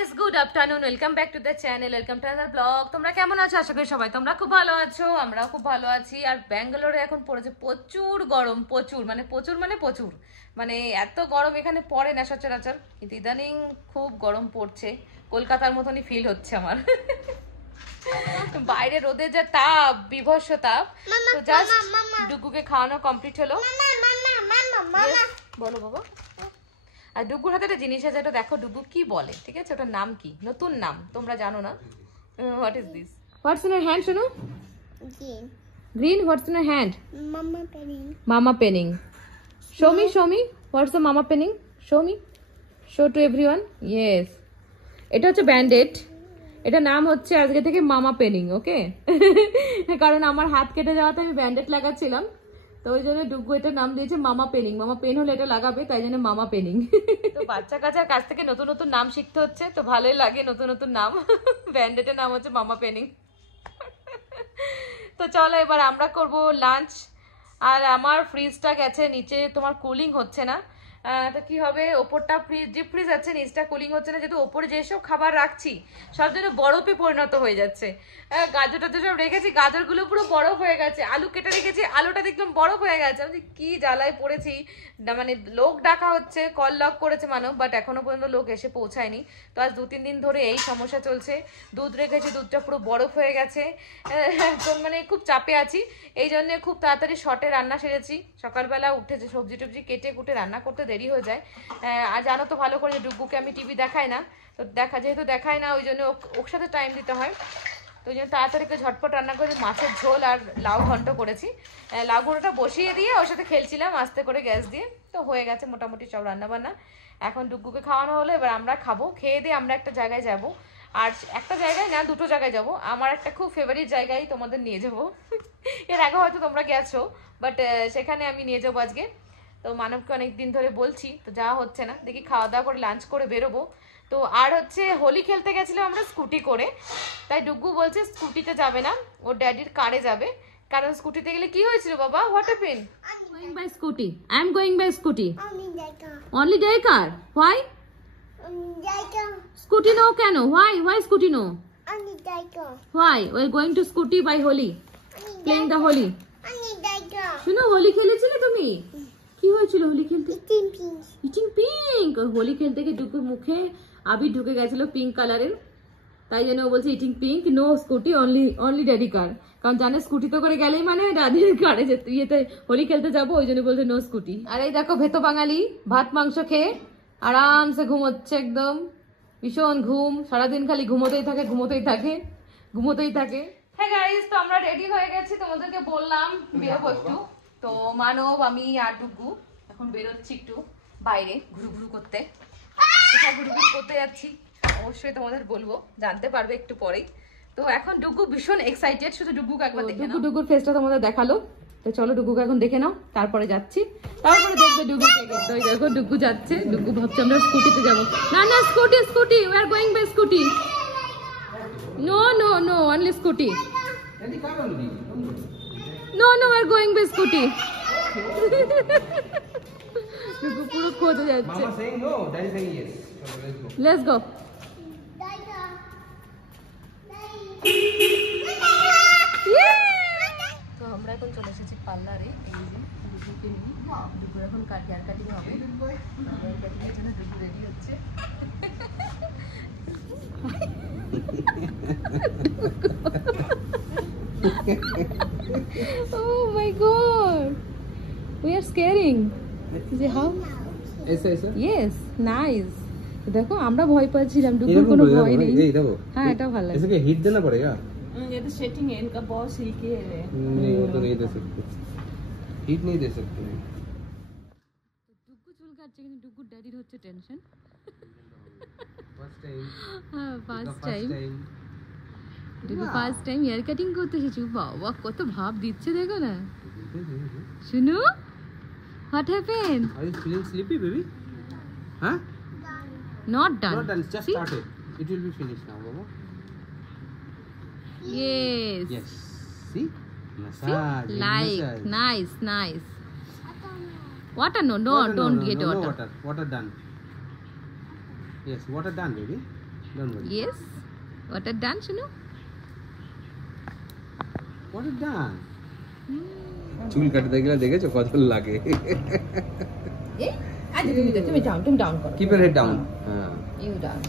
Guys, good afternoon, welcome back to the channel, welcome to another blog. তোমরা কেমন আছো? আশা করি সবাই তোমরা খুব ভালো আছো, আমরাও খুব ভালো আছি। আর ব্যাঙ্গালোরে এখন পড়েছে প্রচুর গরম, প্রচুর মানে এত গরম এখানে পড়ে না সচরাচর, কিন্তু ইদানিং খুব গরম পড়ছে, কলকাতার মতনই ফিল হচ্ছে আমার। বাইরে রোদের যা তাপ, বিভৎস তাপ। তো জাস্ট ডুগুকে খাওয়ানো কমপ্লিট হলো। বলো বাবা। আর ডুগুর হাতে একটা জিনিস আছে, এটা দেখো ডুগু কি বলে, ঠিক আছে? ওটার নাম কি? নতুন নাম, তোমরা জানো না। What is this? What's in your hand? শোনো, green. What's in your hand? মামা পেনিং। মামা পেনিং। শো মি হোয়াটস দ্য মামা পেনিং? Show to everyone. ইয়েস, এটা হচ্ছে ব্যান্ডেড। এটা নাম হচ্ছে আজকে থেকে মামা পেনিং, ওকে? কারণ আমার হাত কেটে যাওয়াতে আমি ব্যান্ডেড লাগাচ্ছিলাম, তো ওই জন্য ডুগু এটা নাম দিয়েছে মামা পেনিং। মামা পেন হলে এটা লাগাবে, তাই জন্য মামা পেনিং। তো বাচ্চা কাচ্চার কাছ থেকে নতুন নতুন নাম শিখতে হচ্ছে, তো ভালোই লাগে নতুন নতুন নাম। ব্যান্ডেটের নাম হচ্ছে মামা পেনিং। তো চলো এবার আমরা করব লাঞ্চ। আর আমার ফ্রিজটা গেছে নিচে, তোমার কুলিং হচ্ছে না। তো কি হবে, ওপরটা ফ্রিজ, ডিপ ফ্রিজ আছে, নিচটা কুলিং হচ্ছে না, যেহেতু ওপরে যেসব খাবার রাখছি সব যেন বরফে পরিণত হয়ে যাচ্ছে। গাজর টাজর সব রেখেছি, গাজরগুলো পুরো বরফ হয়ে গেছে। আলু কেটে রেখেছি, আলুটা দেখলাম বরফ হয়ে গেছে। আমি কি জ্বালায় পড়েছি। মানে লোক ডাকা হচ্ছে, কল লক করেছে মানব, বাট এখনো পর্যন্ত লোক এসে পৌঁছায়নি। তো আজ 2-3 দিন ধরে এই সমস্যা চলছে। দুধ রেখেছি, দুধটা পুরো বরফ হয়ে গেছে। একদম মানে খুব চাপে আছি। এই জন্য খুব তাড়াতাড়ি শর্টে রান্না সেরেছি। সকালবেলা উঠে যে সবজি টবজি কেটে কুটে রান্না করতে দেরি হয়ে যায়। আর জানো তো ভালো করে যে ডুগুকে আমি টিভি দেখাই না, তো যেহেতু দেখায় না, ওই জন্য ওর সাথে টাইম দিতে হয়। তো ওই জন্য তাড়াতাড়ি করে ঝটপট রান্না করে মাছের ঝোল আর লাউ ঘন্ট করেছি। লাউ ঘন্টটা বসিয়ে দিয়ে ওর সাথে খেলছিলাম আস্তে করে গ্যাস দিয়ে। তো হয়ে গেছে মোটামুটি সব রান্নাবান্না। এখন ডুগুকে খাওয়ানো হলো, এবার আমরা খাবো। খেয়ে দিয়ে আমরা একটা জায়গায় যাব। আর একটা জায়গায় না, দুটো জায়গায় যাব। আমার একটা খুব ফেভারিট জায়গায় তোমাদের নিয়ে যাব। এর আগে হয়তো তোমরা গেছো, বাট সেখানে আমি নিয়ে যাবো আজকে। তো মানবকে অনেক দিন ধরে বলছি, তো যাওয়া হচ্ছে না। দেখি খাওয়া দাওয়া করে লাঞ্চ করে বেরোবো। তো আর হচ্ছে হোলি খেলতে গেছিলাম আমরা স্কুটি করে, তাই ডুগু বলছে স্কুটিতে যাবে না, ওর ড্যাডির কারে যাবে। কারণ স্কুটিতে গেলে কি হয়েছিল বাবা? What happened? Going by scooty. I am going by scooty. Only daddy car? Why? Scooty no কেন? Why scooty no? Why we are going to scooty by Holi, playing the Holi. শুনো, হোলি খেলেছিলে তুমি? কি হয়েছিল হোলি খেলতে? Eating pink. হোলি খেলতে গিয়ে ডুগুর মুখে আবির ঢুকে গেছিল পিঙ্ক কালারের, তাই জন্য ও বলছে eating pink, no scooty, only daddy car. কারণ জানে স্কুটিতে করে গেলেই মানে দাদির কারে যেতে, ইয়েতে হোলি খেলতে যাবো, ওই জন্য বলছে নো স্কুটি। আর এই দেখো ভেতো বাঙালি ভাত মাংস খেয়ে আরামসে ঘুমোচ্ছে, একদম ভীষণ ঘুম। সারাদিন খালি ঘুমোতেই থাকে। হ্যাঁ গাইস, তো আমরা রেডি হয়ে গেছি, তোমাদেরকে বললাম বেরোবো একটু। তো মানব, আমি আর ডুগু এখন বেরোচ্ছি একটু বাইরে ঘুরু করতে। ঘুরু করতে যাচ্ছি অবশ্যই তোমাদের বলবো, জানতে পারবে একটু পরেই। তো এখন ডুগু ভীষণ এক্সাইটেড, শুধু ডুগুকে একবার দেখে নাও। ডুগুর ফেসটা তোমাদের দেখালো, তো চলো ডুগুকে এখন দেখে নাও, তারপরে যাচ্ছি। তারপরে দেখবে ডুগুকে। তো এই দেখো ডুগু যাচ্ছে, ডুগু ভাবছে আমরা স্কুটিতে যাবো। না scooty, we are going by scooty. No only scooty. No, we're going by scooty. Dugu puro khoje jacche. Mama saying no, daddy saying yes. Let's go. তো আমরা এখন চলে এসেছি পার্লারে। এই যে ডুগুকে নিয়ে, ডুগুর এখন হেয়ার কাটিং হবে। হেয়ার কাটিং এর জন্য ডুগু রেডি হচ্ছে। Oh my god, we are scaring. See how? ऐसा? Yes, nice. देखो আমরা ভয় পাচ্ছিলাম, ডুগুর কোনো ভয় নেই। এই দেখো, হ্যাঁ এটা ভালো লাগে। इसके हिट देना पड़ेगा। ये तो सेटिंग है इनका, बहुत सिल्की है। नहीं वो तो नहीं दे सकते, हिट नहीं दे सकते। डुगु चुल काटছে, কিন্তু ডুগুর ড্যাডির হচ্ছে টেনশন। First time. হ্যাঁ first time. ডুগু first time hair cutting করতে এসেছে। বাবা কত ভাব দিচ্ছে, দেখো না। শুনো, what happened? Are you feeling sleepy, baby? Huh? Not done. Just started. It will be finished now, Baba. Yes. See? Massage. Like massage. nice. Water no, don't get water. Water done. Yes, water done, baby. Don't worry. Yes. What a done, Shinu? What is done? চুল কাটতে গেলে দেখেছো কত লাগে। Eh? তুমি down করো। Keep your head down. হ্যাঁ। You down.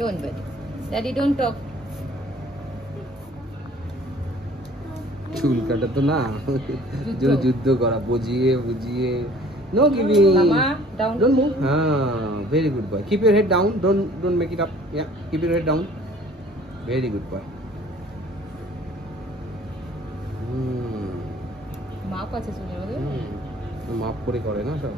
Don't worry. Daddy, don't talk. চুল কাটা তো না, যুদ্ধ করা, বুঝিয়ে বুঝিয়ে। No giving. Mama, down. Don't move. Very good boy. Keep your head down. Don't make it up. Yeah. Keep your head down. Very good boy. মাপ আছে চুলের মধ্যে। মাপ করে না সব।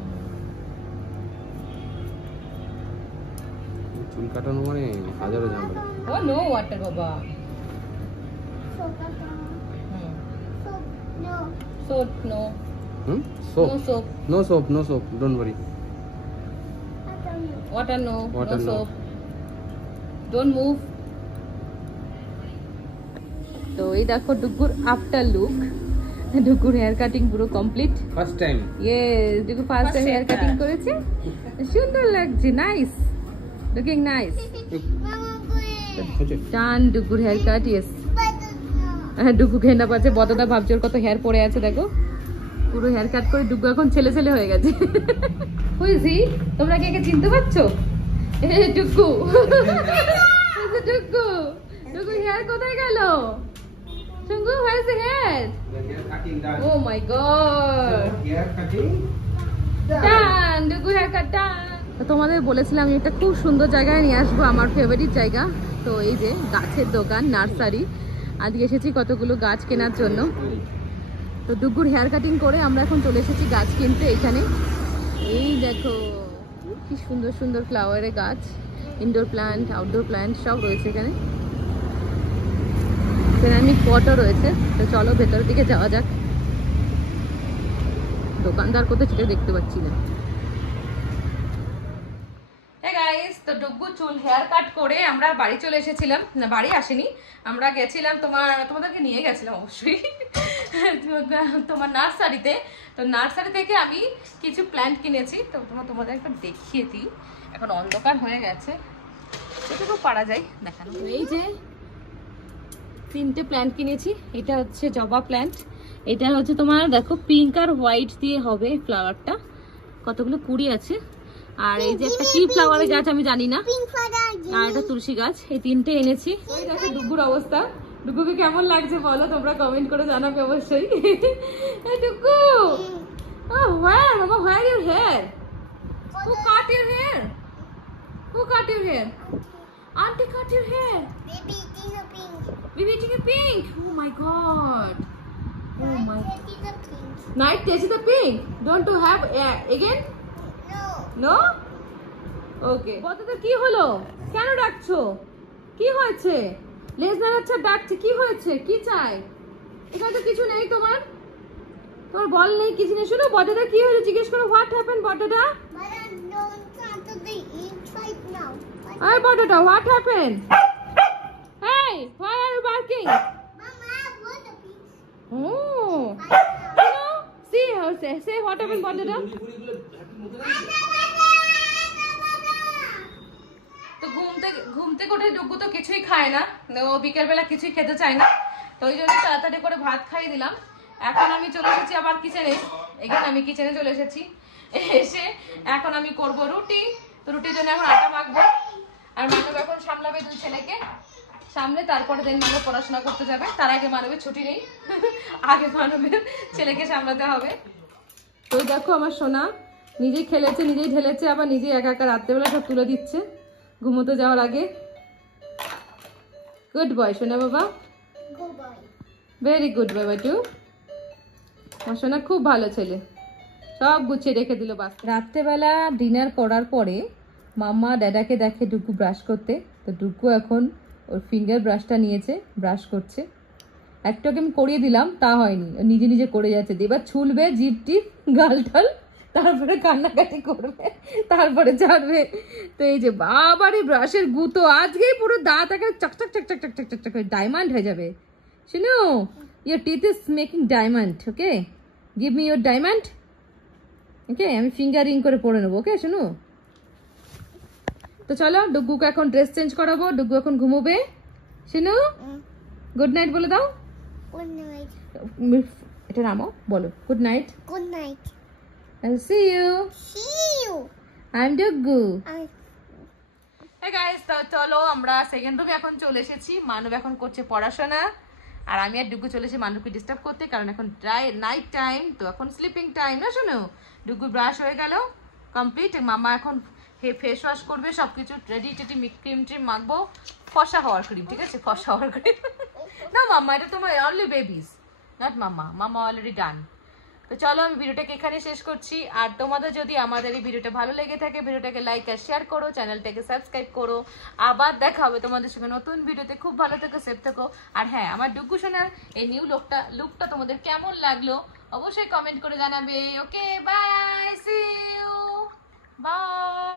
চুল কাটানো মানে হাজারো ঝামেলা। ও নো ওয়াটার বাবা। Soap, no. Soap. No soap. No soap. Don't worry. Water, no. Water, no no. soap. Don't move. তো এই দেখো ডুগুর আফটার লুক। ডুগুর হেয়ার কাটিং পুরো complete. First time. Yes, Dugu first time hair cutting করেছে। সুন্দর লাগছে, নাইস। Looking nice. ডান ডুগুর হেয়ার কাট, ইয়েস। ডুগু ঘেন্না পাচ্ছে, বদদা ভাবছে ওর কত হেয়ার পড়ে আছে, দেখো পুরো হেয়ার কাট করে ডুগু এখন ছেলে ছেলে হয়ে গেছে। বুঝছি, তোমরা কে কে চিনতে পারছো? ডুগু ডুগু ডুগু হেয়ার কোথায় গেল? Dugu where is the hair? Oh my god. Hair cutting. Done Dugu hair cut done. তো তোমাদের বলেছিলাম আমি একটা খুব সুন্দর জায়গায় নিয়ে আসবো, আমার ফেভারিট জায়গা। তো এই যে গাছের দোকান, নার্সারি। আজকে এসেছি কতগুলো গাছ কেনার জন্য। তো ডুগুর হেয়ার কাটিং করে আমরা এখন চলে এসেছি গাছ কিনতে এখানে। এই দেখো কি সুন্দর সুন্দর ফ্লাওয়ারের গাছ, ইনডোর প্ল্যান্ট, আউটডোর প্ল্যান্ট সব রয়েছে এখানে। সেরামিক পটও রয়েছে। তো চলো ভেতরের দিকে যাওয়া যাক। দোকানদার কোথায় সেটা দেখতে পাচ্ছি না। তো ডুগু চুল হেয়ার কাট করে আমরা বাড়ি চলে এসেছিলাম, না বাড়ি আসেনি, আমরা গেছিলাম তোমাদেরকে নিয়ে গেছিলাম অবশ্যই তোমার নার্সারিতে। তো নার্সারি থেকে আমি কিছু প্ল্যান্ট কিনেছি, তো তোমাদের একটু দেখিয়ে দিই। এখন অন্ধকার হয়ে গেছে, যেটুকু পারা যায় দেখানো। এই যে 3টে প্ল্যান্ট কিনেছি। এটা হচ্ছে জবা প্ল্যান্ট, এটা হচ্ছে তোমার দেখো পিঙ্ক আর হোয়াইট দিয়ে হবে ফ্লাওয়ারটা, কতগুলো কুড়ি আছে। আর এই যে একটা কি ফ্লাওয়ারের গাছ আমি জানি না, আর এটা তুলসী গাছ। এই 3টে এনেছি। এই দেখো ডুগুর অবস্থা। ডুগুকে কেমন লাগছে বলো তোমরা কমেন্ট করে জানাবে অবশ্যই। ডুগু, oh where mama, where your hair? Who cut your hair? Who cut your hair? Auntie cut your hair. Baby eating a pink. Oh my god. Oh my. Night tastes the pink. Don't you have again? No? ওকে, বলতে কি হলো? কেন ডাকছো? কি হয়েছে? লেজ নাড়াচ্ছে, ডাকছে, কি হয়েছে? কি চাই? এখানে তো কিছু নেই তোমার বল নেই, কিছু নেই। শুনো বড়দা কি হয়েছে জিজ্ঞেস করো। হোয়াট হ্যাপেন্ড বড়দা? এই বড়দা, what happened? Hey, why are you barking? Oh, see how say what happened বড়দা? তো ঘুম থেকে উঠে ডুগু তো কিছুই খায় না, ও বিকেলবেলা কিছুই খেতে চায় না। তো ওই জন্য তাড়াতাড়ি করে ভাত খাইয়ে দিলাম। এখন আমি চলে এসেছি আবার কিচেনে। এখানে আমি কিচেনে চলে এসেছি। এসে এখন আমি করব রুটি। তো রুটির জন্য এখন আটা মাখবো। আর মানব এখন সামলাবে 2 ছেলেকে, সামনে তারপরে দিন মানব পড়াশোনা করতে যাবে। তার আগে মানবের ছুটি নেই, আগে মানবের ছেলেকে সামলাতে হবে। তো দেখো আমার সোনা নিজেই খেলেছে, নিজেই ঢেলেছে, আবার নিজেই একা একা রাত্রেবেলা সব তুলে দিচ্ছে ঘুমোতে যাওয়ার আগে। গুড বয় সোনা বাবা, ভেরি গুড বাবা টু। আমার সোনা খুব ভালো ছেলে, সব গুছিয়ে রেখে দিল। বাস রাত্রেবেলা ডিনার করার পরে মাম্মা ড্যাডাকে দেখে ডুগু ব্রাশ করতে। তো ডুগু এখন ওর ফিঙ্গার ব্রাশটা নিয়েছে, ব্রাশ করছে। একটাকে আমি করিয়ে দিলাম, তা হয়নি, নিজে নিজে করে যাচ্ছে। এবার ছুলবে জিভ টিপ, গাল টাল, তারপরে কান্নাকাটি করবে, তারপরে ছাড়বে। তো এই যে বাবারে ব্রাশের গুতো, আজকেই পুরো দাঁত একেবারে চকচক চকচক চকচক চকচক করে ডায়মন্ড হয়ে যাবে। শুনো, your teeth is making diamond. Okay, give me your diamond. Okay, আমি ফিঙ্গারিং করে পড়ে নেবো। ওকে শুনো, তো চলো ডুগ্গুকে এখন ড্রেস চেঞ্জ করাবো, ডুগ্গু এখন ঘুমোবে। শিনু গুড নাইট বলে দাও। Good night. এটা নামো, বলো good night. Good night. See you. See you. I am Duggu. I হ্যাঁ গাইস, তো চলো আমরা সেকেন্ড রুমে এখন চলে এসেছি। মানব এখন করছে পড়াশোনা, আর আমি আর ডুগ্গু চলে এসেছি মানবকে ডিস্টার্ব করতে, কারণ এখন নাইট টাইম, তো এখন স্লিপিং টাইম না। শোনো, ডুগ্গু ব্রাশ হয়ে গেল কমপ্লিট, মামা এখন ফেস ওয়াশ করবে, সবকিছু রেডি টেডি, ক্রিম ট্রিম মাখবো, ফসা হওয়ার ক্রিম, ঠিক আছে, ফসা হওয়ার ক্রিম। না মাম্মা, এটা তোমার অনলি বেবিস, নট মাম্মা, মামা অলরেডি ডান। তো চলো আমি ভিডিওটাকে এখানে শেষ করছি। আর তোমাদের যদি আমাদের এই ভিডিওটা ভালো লেগে থাকে, ভিডিওটাকে লাইক আর শেয়ার করো, চ্যানেলটাকে সাবস্ক্রাইব করো। আবার দেখা হবে তোমাদের সঙ্গে নতুন ভিডিওতে। খুব ভালো থেকো, সেফ থেকো। আর হ্যাঁ, আমার ডুগ্গু সোনার এই নিউ লুকটা তোমাদের কেমন লাগলো অবশ্যই কমেন্ট করে জানাবে। ওকে, বাই, সি ইউ, বাই।